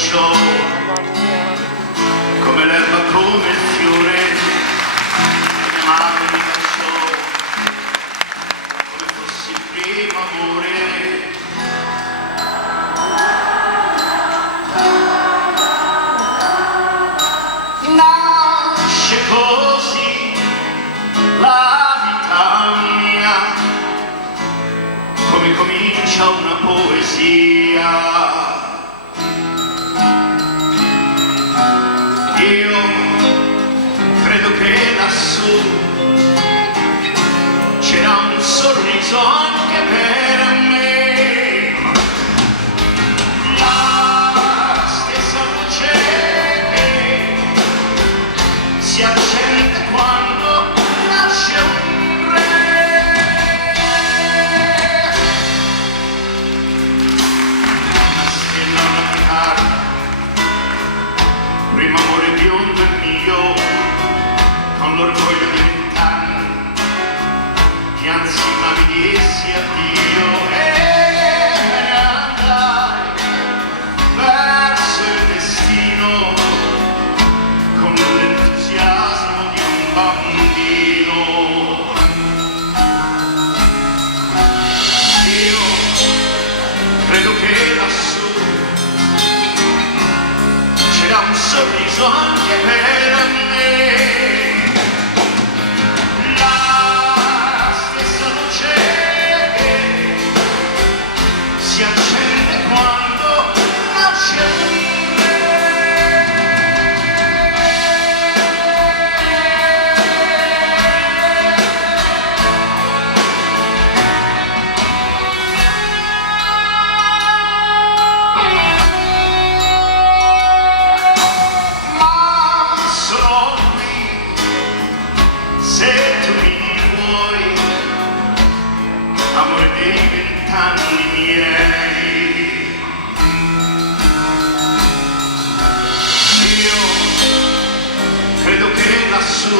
cominciò, come l'erba, come il fiore, mia madre mi lasciò, come fossi il primo amore. Nasce così la vita mia, come comincia una poesia. Io credo che lassù c'era un sorriso anche per me, la stessa luce che si accende quando nasce un re. Una stella, una chitarra, primo amore biondo il mio, con l'orgoglio di 20 anni, piansi ma mi dissi addio e me ne andai verso il destino con l'entusiasmo di un bambino. Io credo che lassù c'era un sorriso anche per me, la stessa luce che si accende quando nasce un re. Se tu mi vuoi, amore dei 20 anni miei, io credo che lassù